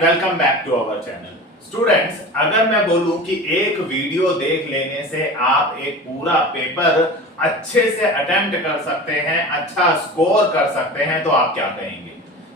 And welcome back to our channel. Students, अगर मैं बोलूं कि एक वीडियो देख लेने से आप एक पूरा पेपर अच्छे से अटेम्प्ट कर सकते हैं, अच्छा स्कोर कर सकते हैं, तो आप क्या कहेंगे?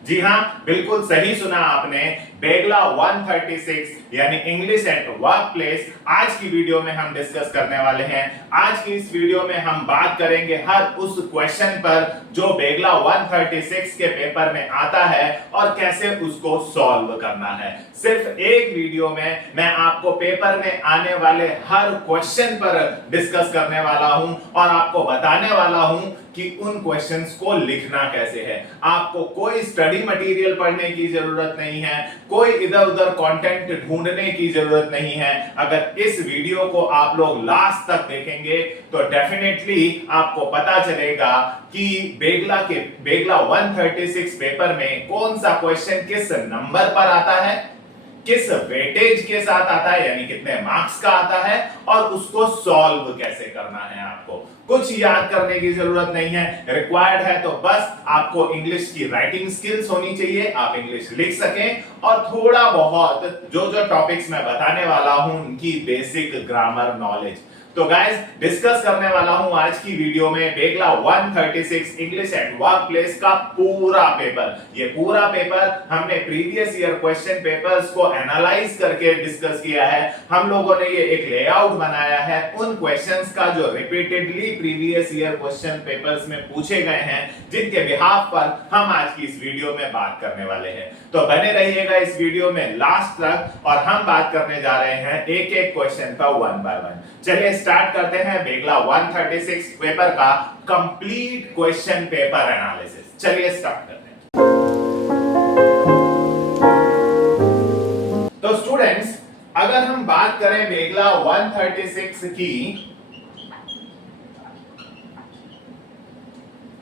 जी हां, बिल्कुल सही सुना आपने। बेगला 136 यानी इंग्लिश एट वर्क प्लेस आज की वीडियो में हम डिस्कस करने वाले हैं। आज की इस वीडियो में हम बात करेंगे हर उस क्वेश्चन पर जो बेगला 136 के पेपर में आता है और कैसे उसको सॉल्व करना है। सिर्फ एक वीडियो में मैं आपको पेपर में आने वाले हर क्वेश्चन पर डिस्कस करने वाला हूं और आपको बताने वाला हूं कि उन क्वेश्चंस को लिखना कैसे है। आपको कोई स्टडी मटेरियल पढ़ने की जरूरत नहीं है, कोई इधर उधर कंटेंट ढूंढने की जरूरत नहीं है। अगर इस वीडियो को आप लोग लास्ट तक देखेंगे तो डेफिनेटली आपको पता चलेगा कि बेगला 136 पेपर में कौन सा क्वेश्चन किस नंबर पर आता है, किस वेटेज के साथ आता है, यानी कितने मार्क्स का आता है, और उसको सॉल्व कैसे करना है। आपको कुछ याद करने की जरूरत नहीं है। रिक्वायर्ड है तो बस आपको इंग्लिश की राइटिंग स्किल्स होनी चाहिए, आप इंग्लिश लिख सकें, और थोड़ा बहुत जो जो टॉपिक्स मैं बताने वाला हूं उनकी बेसिक ग्रामर नॉलेज। तो गाइस, डिस्कस करने वाला हूं आज की वीडियो में बेगला 136 इंग्लिश एट वर्क प्लेस का पूरा पेपर। ये पूरा पेपर हमने प्रीवियस ईयर क्वेश्चन पेपर्स को एनालाइज करके डिस्कस किया है। हम लोगों ने ये एक लेआउट बनाया है उन क्वेश्चंस का जो repeatedly previous year question papers में पूछे गए हैं, जिनके बिहाफ पर हम आज की इस वीडियो में बात करने वाले हैं। तो बने रहिएगा इस वीडियो में लास्ट तक और हम बात करने जा रहे हैं एक एक क्वेश्चन का वन बाय वन। चलिए स्टार्ट करते हैं बेगला 136 पेपर का कंप्लीट क्वेश्चन पेपर एनालिसिस। चलिए स्टार्ट करते हैं। तो स्टूडेंट्स, अगर हम बात करें बेगला 136 की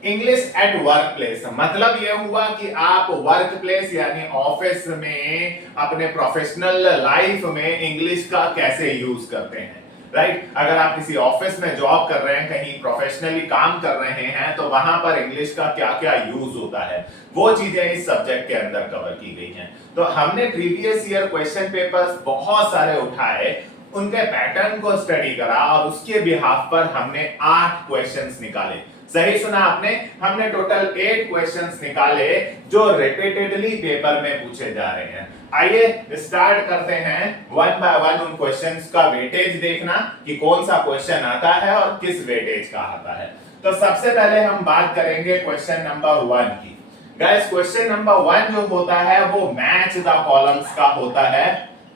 इंग्लिश एट वर्क प्लेस, मतलब यह हुआ कि आप वर्क प्लेस यानी ऑफिस में, अपने प्रोफेशनल लाइफ में इंग्लिश का कैसे यूज करते हैं, राइट? अगर आप किसी ऑफिस में जॉब कर रहे हैं, कहीं प्रोफेशनली काम कर रहे हैं, तो वहां पर इंग्लिश का क्या क्या यूज होता है, वो चीजें इस सब्जेक्ट के अंदर कवर की गई हैं। तो हमने प्रीवियस ईयर क्वेश्चन पेपर्स बहुत सारे उठाए, उनके पैटर्न को स्टडी करा और उसके बिहाफ पर हमने 8 क्वेश्चंस निकाले। सही सुना आपने, हमने टोटल 8 क्वेश्चंस निकाले जो रिपीटेडली पेपर में पूछे जा रहे हैं। आइए स्टार्ट करते हैं वन बाय वन उन क्वेश्चंस का वेटेज देखना कि कौन सा क्वेश्चन आता है और किस वेटेज का आता है। तो सबसे पहले हम बात करेंगे क्वेश्चन नंबर 1 की। गाइस, क्वेश्चन नंबर 1 जो होता है वो मैच द कॉलम्स का होता है।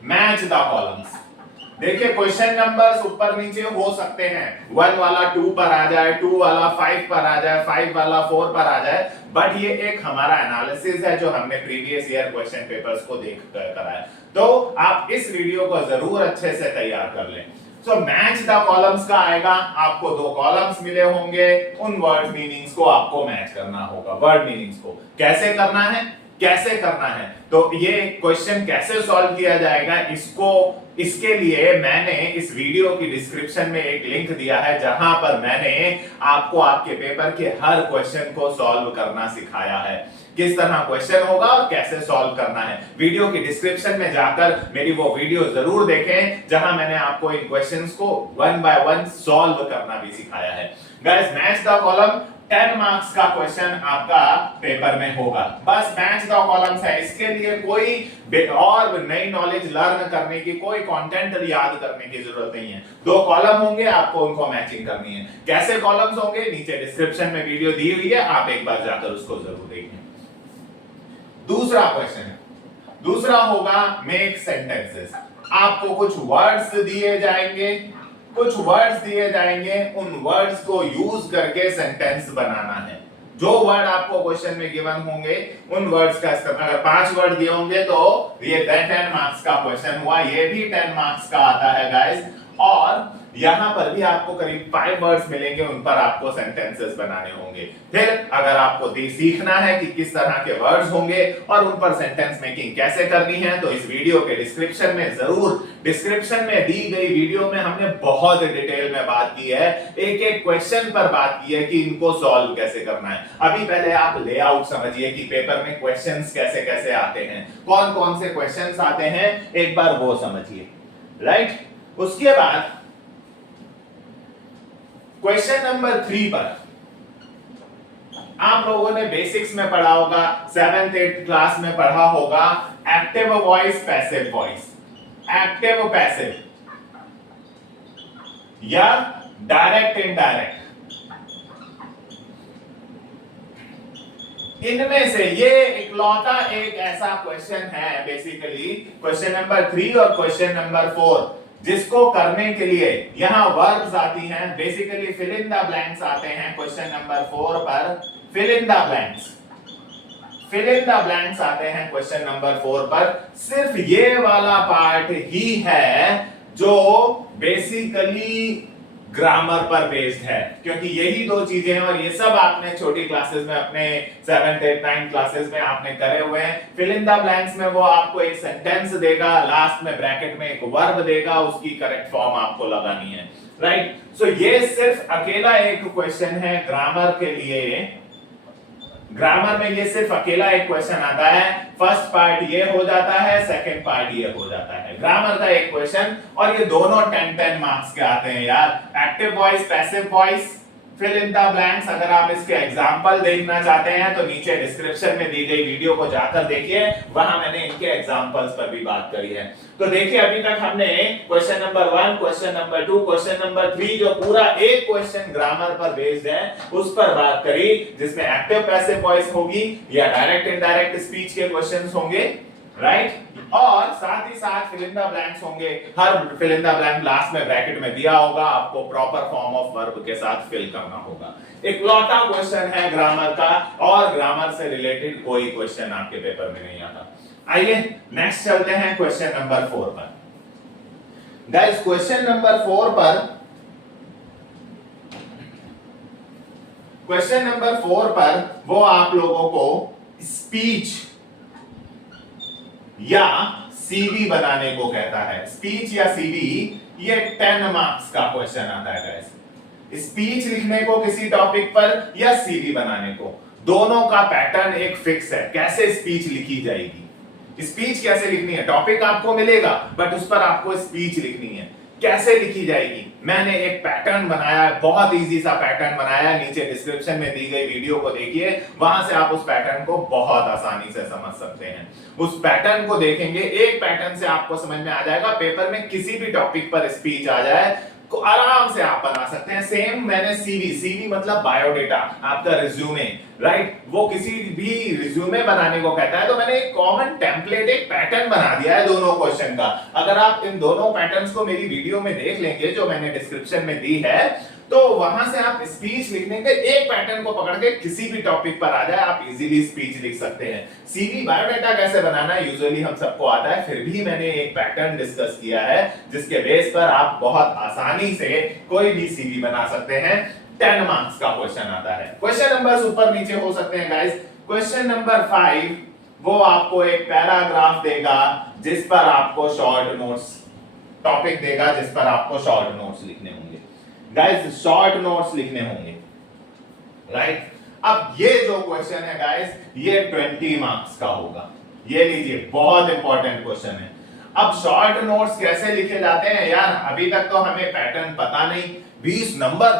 मैच द कॉलम्स, देखिए क्वेश्चन नंबर्स ऊपर नीचे हो सकते हैं, 1 वाला 2 पर आ जाए, 2 वाला 5 पर आ जाए, 5 वाला 4 पर आ जाए, बट ये एक हमारा एनालिसिस है जो हमने प्रीवियस ईयर क्वेश्चन पेपर्स को देख कर करा है। तो आप इस वीडियो को जरूर अच्छे से तैयार कर लें। सो मैच द कॉलम्स का आएगा, आपको 2 कॉलम्स मिले होंगे, उन वर्ड मीनिंग्स को आपको मैच करना होगा। वर्ड मीनिंग्स को कैसे करना है, कैसे करना है, तो ये क्वेश्चन कैसे सॉल्व किया जाएगा, इसके लिए मैंने इस वीडियो की डिस्क्रिप्शन में एक लिंक दिया है जहां पर मैंने आपको आपके पेपर के हर क्वेश्चन को सॉल्व करना सिखाया है। किस तरह क्वेश्चन होगा और कैसे सॉल्व करना है, वीडियो की डिस्क्रिप्शन में जाकर मेरी वो वीडियो जरूर देखें जहां मैंने आपको इन क्वेश्चंस को वन बाय वन सॉल्व करना भी सिखाया है। Guys, match the column 10 marks का क्वेश्चन आपका पेपर में होगा। बस मैच द कॉलम्स है, इसके लिए कोई और नई नॉलेज लर्न करने की, कोई कंटेंट याद करने की जरूरत नहीं है। 2 कॉलम होंगे, आपको उनको मैचिंग करनी है। कैसे कॉलम्स होंगे, नीचे डिस्क्रिप्शन में वीडियो दी हुई है, आप एक बार जाकर उसको जरूर देखें। दूसरा क्वेश्चन है, दूसरा होगा मेक सेंटेंसेस। आपको कुछ वर्ड्स दिए जाएंगे, उन वर्ड्स को यूज करके सेंटेंस बनाना है। जो वर्ड आपको क्वेश्चन में गिवन होंगे उन वर्ड्स का इस्तेमाल, अगर 5 वर्ड दिए होंगे तो ये 10 मार्क्स का क्वेश्चन हुआ, ये भी 10 मार्क्स का आता है गाइस। और यहां पर भी आपको करीब 5 वर्ड्स मिलेंगे, उन पर आपको सेंटेंसेस बनाने होंगे। फिर अगर आपको सीखना है कि किस तरह के वर्ड्स होंगे और उन पर सेंटेंस मेकिंग कैसे करनी है, तो इस वीडियो के डिस्क्रिप्शन में जरूर, डिस्क्रिप्शन में दी गई वीडियो में हमने बहुत डिटेल में बात की है, एक एक क्वेश्चन पर बात की है कि इनको सॉल्व कैसे करना है। अभी पहले आप लेआउट समझिए कि पेपर में क्वेश्चंस कैसे कैसे आते हैं, कौन कौन से क्वेश्चंस आते हैं, एक बार वो समझिए, राइट। उसके बाद क्वेश्चन नंबर 3 पर आप लोगों ने बेसिक्स में पढ़ा होगा, 7th 8th क्लास में पढ़ा होगा, active voice passive voice, active passive या डायरेक्ट इनडायरेक्ट। इनमें से ये इकलौता एक ऐसा क्वेश्चन है, बेसिकली क्वेश्चन नंबर 3 और क्वेश्चन नंबर 4, जिसको करने के लिए यहां वर्ब्स आती हैं, basically fill in the blanks आते हैं। क्वेश्चन नंबर 4 पर fill in the blanks, fill in the blanks आते हैं क्वेश्चन नंबर 4 पर। सिर्फ ये वाला पार्ट ही है जो बेसिकली ग्रामर पर बेस्ड है, क्योंकि यही दो चीजें हैं और ये सब आपने छोटी क्लासेस में, अपने 7th 8th 9th क्लासेस में आपने करे हुए हैं। फिल इन द ब्लैंक्स में वो आपको एक सेंटेंस देगा, लास्ट में ब्रैकेट में एक वर्ब देगा, उसकी करेक्ट फॉर्म आपको लगानी है, राइट। सो ये सिर्फ अकेला एक क्वेश्चन है ग्रामर के लिए, ग्रामर में ये सिर्फ अकेला एक क्वेश्चन आता है। फर्स्ट पार्ट ये हो जाता है, सेकंड पार्ट ये हो जाता है, ग्रामर का एक क्वेश्चन, और ये दोनों 10-10 मार्क्स के आते हैं यार। Active voice, passive voice, fill in the blanks. अगर आप इसके एग्जांपल देखना चाहते हैं तो नीचे डिस्क्रिप्शन में दी गई वीडियो को जाकर देखिए, वहां मैंने इनके एग्जांपल्स पर भी बात करी है। तो देखिए अभी तक हमने question number 1, question number 2, question number 3, जो पूरा एक क्वेश्चन ग्रामर पर बेस्ड है, उस पर बात करी, जिसमें एक्टिव पैसिव वॉइस होगी या डायरेक्ट इनडायरेक्ट स्पीच के क्वेश्चंस होंगे, राइट। और साथ ही साथ फिल इन द ब्लैंक्स होंगे। हर fill in the blank last में ब्रैकेट में दिया होगा, आपको प्रॉपर फॉर्म ऑफ वर्ब के साथ फिल करना होगा। इकलौता क्वेश्चन है ग्रामर का, और ग्रामर से रिलेटेड कोई क्वेश्चन आपके पेपर में नहीं आता। आइए नेक्स्ट चलते हैं क्वेश्चन नंबर 4 पर। गाइस क्वेश्चन नंबर 4 पर, क्वेश्चन नंबर 4 पर वो आप लोगों को स्पीच या सीवी बनाने को कहता है। स्पीच या सीवी, ये 10 मार्क्स का क्वेश्चन आता है गाइस। स्पीच लिखने को किसी टॉपिक पर या सीवी बनाने को, दोनों का पैटर्न एक फिक्स है। कैसे स्पीच लिखी जाएगी, स्पीच कैसे लिखनी है, टॉपिक आपको मिलेगा बट उस पर आपको स्पीच लिखनी है। कैसे लिखी जाएगी, मैंने एक पैटर्न बनाया है, बहुत इजी सा पैटर्न बनाया है, नीचे डिस्क्रिप्शन में दी गई वीडियो को देखिए, वहां से आप उस पैटर्न को बहुत आसानी से समझ सकते हैं। उस पैटर्न को देखेंगे, एक पैटर्न से आपको समझ में आ जाएगा, पेपर में किसी भी टॉपिक पर स्पीच आ जाए को आराम से आप बना सकते हैं। सेम मैंने सीवी, सीवी मतलब बायोडेटा, आपका रिज्यूमे, राइट, वो किसी भी रिज्यूमे बनाने को कहता है। तो मैंने एक कॉमन टेम्पलेट, एक पैटर्न बना दिया है दोनों क्वेश्चन का। अगर आप इन दोनों पैटर्न्स को मेरी वीडियो में देख लेंगे जो मैंने डिस्क्रिप्शन में दी है, तो वहां से आप स्पीच लिखने के एक पैटर्न को पकड़ के किसी भी टॉपिक पर आ जाए, आप इजीली स्पीच लिख सकते हैं। सीवी बायोडाटा कैसे बनाना है यूजुअली हम सबको आता है, फिर भी मैंने एक पैटर्न डिस्कस किया है जिसके बेस पर आप बहुत आसानी से कोई भी सीवी बना सकते हैं। 10 मार्क्स का क्वेश्चन आता है। क्वेश्चन नंबर ऊपर नीचे हो सकते हैं गाइस। क्वेश्चन नंबर 5 वो आपको एक पैराग्राफ देगा जिस पर आपको शॉर्ट नोट्स, टॉपिक देगा जिस पर आपको शॉर्ट नोट्स लिखने होंगे गाइस, शॉर्ट नोट्स लिखने होंगे, राइट। अब ये जो क्वेश्चन है गाइस, ये 20 मार्क्स का होगा। ये लीजिए, बहुत इंपॉर्टेंट क्वेश्चन है। अब शॉर्ट नोट्स कैसे लिखे जाते हैं यार, अभी तक तो हमें पैटर्न पता नहीं, 20 नंबर,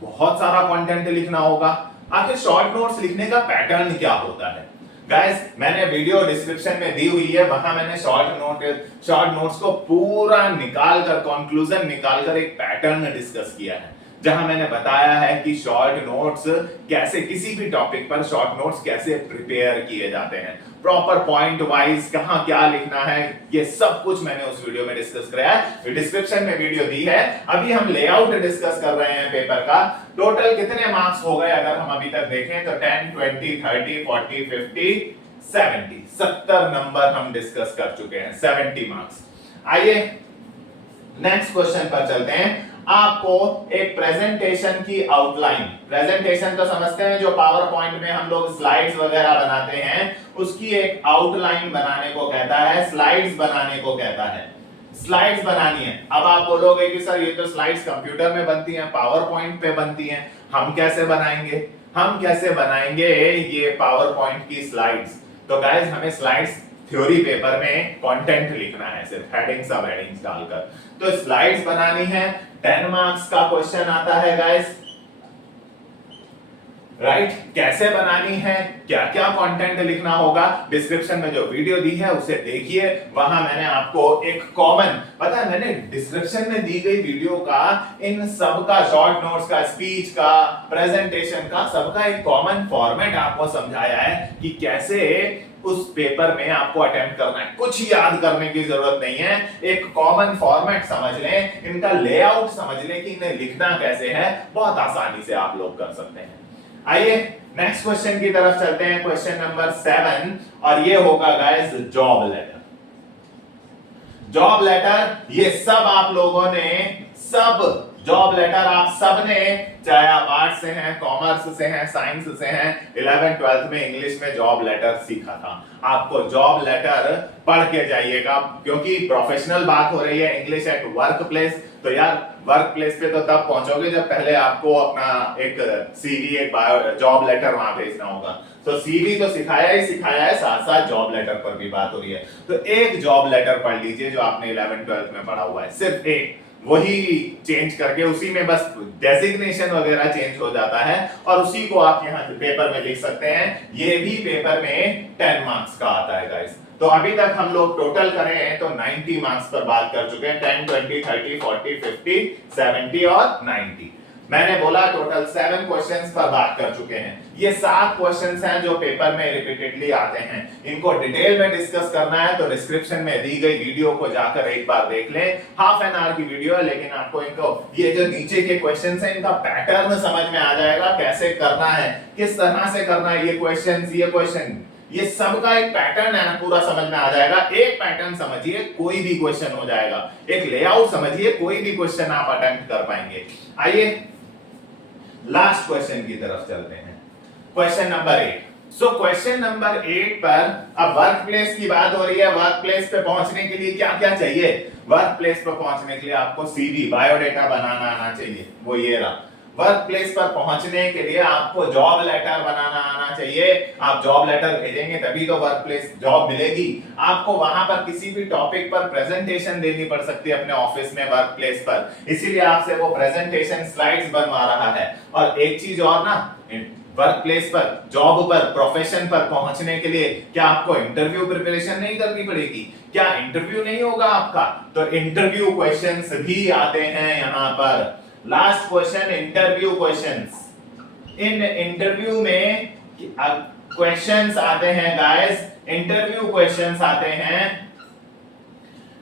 बहुत सारा कंटेंट लिखना होगा। आखिर शॉर्ट नोट्स लिखने का पैटर्न क्या होता है गाइस, मैंने वीडियो डिस्क्रिप्शन में दी हुई है, वहां मैंने शॉर्ट नोट्स को पूरा निकालकर, कंक्लूजन निकालकर एक पैटर्न डिस्कस किया है, जहां मैंने बताया है कि शॉर्ट नोट्स कैसे, किसी भी टॉपिक पर शॉर्ट नोट्स कैसे प्रिपेयर किए जाते हैं, प्रॉपर पॉइंट वाइज कहां क्या लिखना है, ये सब कुछ मैंने उस वीडियो में डिस्कस कराया है। डिस्क्रिप्शन में वीडियो दी है। अभी हम लेआउट डिस्कस कर रहे हैं पेपर का। टोटल कितने मार्क्स हो गए अगर हम अभी तक देखें तो 10, 20, 30, 40, 50, 70, 70 नंबर हम डिस्कस कर चुके हैं, 70 मार्क्स। आइए नेक्स्ट क्वेश्चन पर चलते हैं। आपको एक प्रेजेंटेशन की आउटलाइन, प्रेजेंटेशन तो समझते हैं जो पावर पॉइंट में हम लोग स्लाइड्स वगैरह बनाते हैं, उसकी एक आउटलाइन बनाने को कहता है, स्लाइड्स बनाने को कहता है। स्लाइड्स बनानी है। अब आप बोलोगे कि सर ये तो स्लाइड्स कंप्यूटर में बनती हैं, पावर पॉइंट पे बनती हैं, हम कैसे बनाएंगे? हम कैसे बनाएंगे ये पावर पॉइंट की स्लाइड्स? तो गाइस हमें स्लाइड्स थ्योरी पेपर में कंटेंट लिखना है, सिर्फ हेडिंग्स सब हेडिंग्स डालकर। तो स्लाइड्स बनानी है, 10 मार्क्स का क्वेश्चन आता है गाइस, राइट? कैसे बनानी है, क्या क्या कंटेंट लिखना होगा, डिस्क्रिप्शन में जो वीडियो दी है उसे देखिए, वहां मैंने आपको एक कॉमन, पता है मैंने डिस्क्रिप्शन में दी गई वीडियो का इन सब का, शॉर्ट नोट्स का, स्पीच का, प्रेजेंटेशन का, सबका एक कॉमन फॉर्मेट आपको समझाया है कि कैसे उस पेपर में आपको अटेम्प्ट करना है। कुछ याद करने की जरूरत नहीं है, एक कॉमन फॉर्मेट समझ लें, इनका लेआउट समझ लें कि इन्हें लिखना कैसे है, बहुत आसानी से आप लोग कर सकते हैं। आइए नेक्स्ट क्वेश्चन की तरफ चलते हैं, क्वेश्चन नंबर 7, और ये होगा guys job letter. Job letter ये सब आप लोगों ने, सब जॉब लेटर आप सब ने, चाहे आप आर्ट्स से हैं, कॉमर्स से हैं, साइंस से हैं, 11th 12th में इंग्लिश में जॉब लेटर सीखा था। आपको जॉब लेटर पढ़ के जाइएगा, क्योंकि प्रोफेशनल बात हो रही है, इंग्लिश एट वर्क प्लेस। तो यार वर्क प्लेस पे तो तब पहुंचोगे जब पहले आपको अपना एक सीवी, एक जॉब लेटर वहां भेजना होगा। तो सीवी तो सिखाया ही सिखाया है, साथ साथ जॉब लेटर पर भी बात हो रही है। तो एक जॉब लेटर पढ़ लीजिए जो आपने 11th 12th में पढ़ा हुआ है, सिर्फ एक, वही चेंज करके उसी में बस डेजिग्नेशन वगैरह चेंज हो जाता है, और उसी को आप यहाँ पेपर में लिख सकते हैं। ये भी पेपर में 10 मार्क्स का आता है गाइस। तो अभी तक हम लोग टोटल करें तो 90 मार्क्स पर बात कर चुके हैं, 10, 20, 30, 40, 50, 70 और 90। मैंने बोला टोटल 7 क्वेश्चंस पर बात कर चुके हैं। ये 7 क्वेश्चंस हैं जो पेपर में रिपीटेडली आते हैं। इनको डिटेल में डिस्कस करना है तो डिस्क्रिप्शन में दी गई वीडियो को जाकर एक बार देख लें, हाफ एन आवर की वीडियो है, लेकिन आपको इनको, ये जो नीचे के क्वेश्चंस हैं, इनका पैटर्न समझ में आ जाएगा, कैसे करना है, किस तरह से करना है, ये क्वेश्चन, ये सब का एक पैटर्न है ना, पूरा समझ में आ जाएगा। एक पैटर्न समझिए, कोई भी क्वेश्चन हो जाएगा। एक लेआउट समझिए, कोई भी क्वेश्चन आप अटेम्प्ट कर पाएंगे। आइए लास्ट क्वेश्चन की तरफ चलते हैं, question number 8। So question number 8 पर अब वर्क प्लेस की बात हो रही है। वर्क प्लेस पे पहुंचने के लिए क्या क्या चाहिए? वर्क प्लेस पर पहुंचने के लिए आपको सीवी, बायोडाटा बनाना आना चाहिए, वो ये रहा। वर्क प्लेस पर पहुंचने के लिए आपको जॉब लेटर बनाना आना चाहिए। आप जॉब लेटर भेजेंगे तभी तो वर्क प्लेस जॉब मिलेगी। आपको वहां पर किसी भी टॉपिक पर प्रेजेंटेशन देनी पड़ सकती है अपने ऑफिस में, वर्क प्लेस पर, इसीलिए आपसे वो प्रेजेंटेशन स्लाइड्स बनवा रहा है। और एक चीज और ना, वर्क प्लेस पर, जॉब पर, प्रोफेशन पर पहुंचने के लिए क्या आपको इंटरव्यू प्रिपरेशन नहीं करनी पड़ेगी? क्या इंटरव्यू नहीं होगा आपका? तो इंटरव्यू क्वेश्चंस भी आते हैं यहां पर। Last question, interview questions. In interview में क्वेश्चंस आते हैं गाइस, इंटरव्यू क्वेश्चंस आते हैं,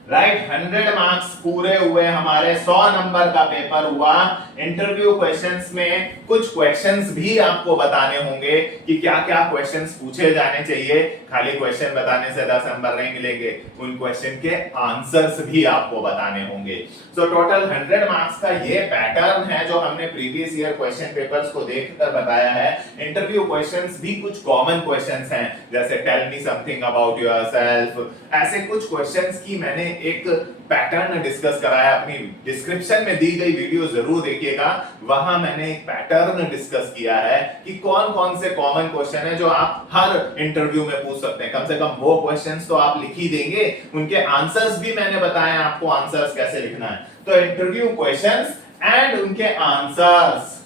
राइट। 100 मार्क्स पूरे हुए, हमारे 100 नंबर का पेपर हुआ। इंटरव्यू क्वेश्चंस में कुछ क्वेश्चंस भी आपको बताने होंगे कि क्या क्या क्वेश्चंस पूछे जाने चाहिए। खाली क्वेश्चन बताने से 10 नंबर नहीं मिलेंगे, उन क्वेश्चन के आंसर्स भी आपको बताने होंगे। सो टोटल 100 मार्क्स का ये पैटर्न है जो हमने प्रीवियस ईयर क्वेश्चन पेपर्स को देखकर बताया है। इंटरव्यू क्वेश्चंस भी कुछ कॉमन क्वेश्चंस हैं, जैसे tell me something about yourself, ऐसे कुछ क्वेश्चंस की मैंने एक पैटर्न डिस्कस कराया। अपनी डिस्क्रिप्शन में दी गई वीडियो जरूर देखिएगा, वहां मैंने एक पैटर्न डिस्कस किया है कि कौन कौन से कॉमन क्वेश्चन है जो आप हर इंटरव्यू में पूछ सकते हैं। कम से कम वो क्वेश्चंस तो आप लिख ही देंगे, उनके आंसर्स भी मैंने बताया आपको, आंसर्स कैसे लिखना है। तो इंटरव्यू क्वेश्चंस एंड उनके आंसर्स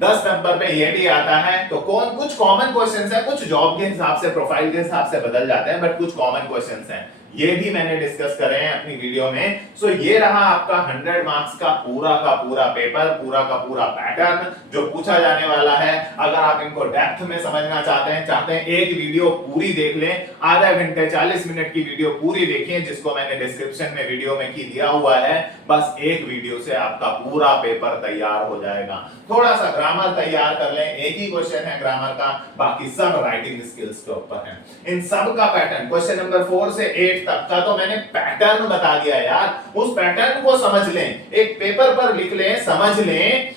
10 नंबर पे ये भी आता है। तो कौन, कुछ कॉमन क्वेश्चंस है, कुछ जॉब के हिसाब से, प्रोफाइल के हिसाब से बदल जाते हैं, बट कुछ कॉमन क्वेश्चंस हैं, ये भी मैंने डिस्कस करे हैं अपनी वीडियो में। सो ये रहा आपका 100 मार्क्स का पूरा पेपर, पूरा का पूरा पैटर्न जो पूछा जाने वाला है। अगर आप इनको डेप्थ में समझना चाहते हैं एक वीडियो पूरी देख लें, आधा घंटे 40 मिनट की वीडियो पूरी देखिए, जिसको मैंने डिस्क्रिप्शन में वीडियो में की दिया हुआ है। बस एक वीडियो से आपका पूरा पेपर तैयार हो जाएगा। थोड़ा सा ग्रामर तैयार कर लें, एक ही क्वेश्चन है ग्रामर का, बाकी सब राइटिंग स्किल्स के ऊपर है। इन सब का पैटर्न क्वेश्चन नंबर 4 से 8 तक का तो मैंने पैटर्न बता दिया यार, उस पैटर्न को समझ लें, एक पेपर पर लिख लें, समझ लें,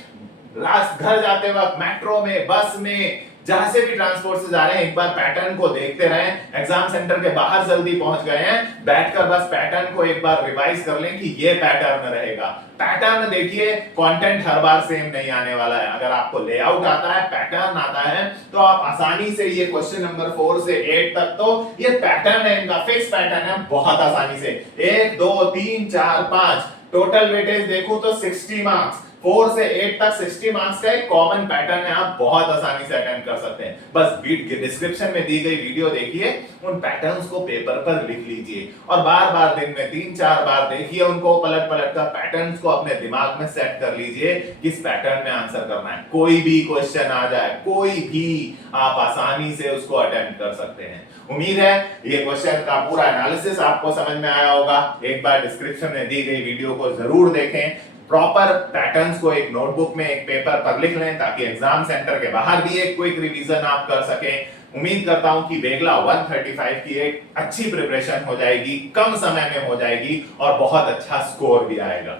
घर जाते वक्त मेट्रो में, बस में, जहां से भी ट्रांसपोर्ट से जा रहे हैं, एक बार पैटर्न को देखते रहें। एग्जाम सेंटर के बाहर जल्दी पहुंच गए हैं, बैठकर बस पैटर्न को एक बार रिवाइज कर लें कि ये पैटर्न रहेगा। पैटर्न देखिए, कंटेंट हर बार सेम नहीं आने वाला है। अगर आपको लेआउट आता है, पैटर्न आता है, तो आप आसानी से ये क्वेश्चन नंबर 4 से 8 तक तो ये पैटर्न है, इनका फिक्स पैटर्न है, बहुत आसानी से 1 2 3 4 5 टोटल वेटेज देखूं तो 60 मार्क्स, 4 से 8 तक 60 मार्क्स का एक कॉमन पैटर्न है, आप बहुत आसानी से अटेम्प्ट कर सकते हैं। बस डिस्क्रिप्शन में दी गई वीडियो देखिए, उन पैटर्न्स को पेपर पर लिख लीजिए और बार-बार दिन में 3-4 बार देखिए उनको, पलट-पलट कर पैटर्न्स को अपने दिमाग में सेट कर लीजिए किस पैटर्न में आंसर करना है। कोई भी क्वेश्चन आ जाए, कोई भी, आप आसानी से उसको अटेम्प्ट कर सकते हैं। उम्मीद है ये क्वेश्चन का पूरा एनालिसिस आपको समझ में आया होगा। एक बार डिस्क्रिप्शन में दी गई वीडियो को जरूर देखें, प्रॉपर पैटर्न्स को एक नोटबुक में, एक पेपर पर लिख लें, ताकि एग्जाम सेंटर के बाहर भी एक क्विक रिवीजन आप कर सकें। उम्मीद करता हूं कि वेगला 135 की एक अच्छी प्रिपरेशन हो जाएगी, कम समय में हो जाएगी और बहुत अच्छा स्कोर भी आएगा।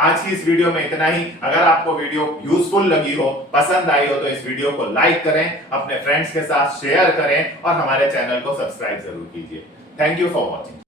आज की इस वीडियो में इतना ही। अगर आपको वीडियो यूजफुल लगी हो, पसंद आई हो, तो इस वीडियो को लाइक करें, अपने फ्रेंड्स के साथ शेयर करें और हमारे चैनल को सब्सक्राइब जरूर कीजिए। Thank you for watching.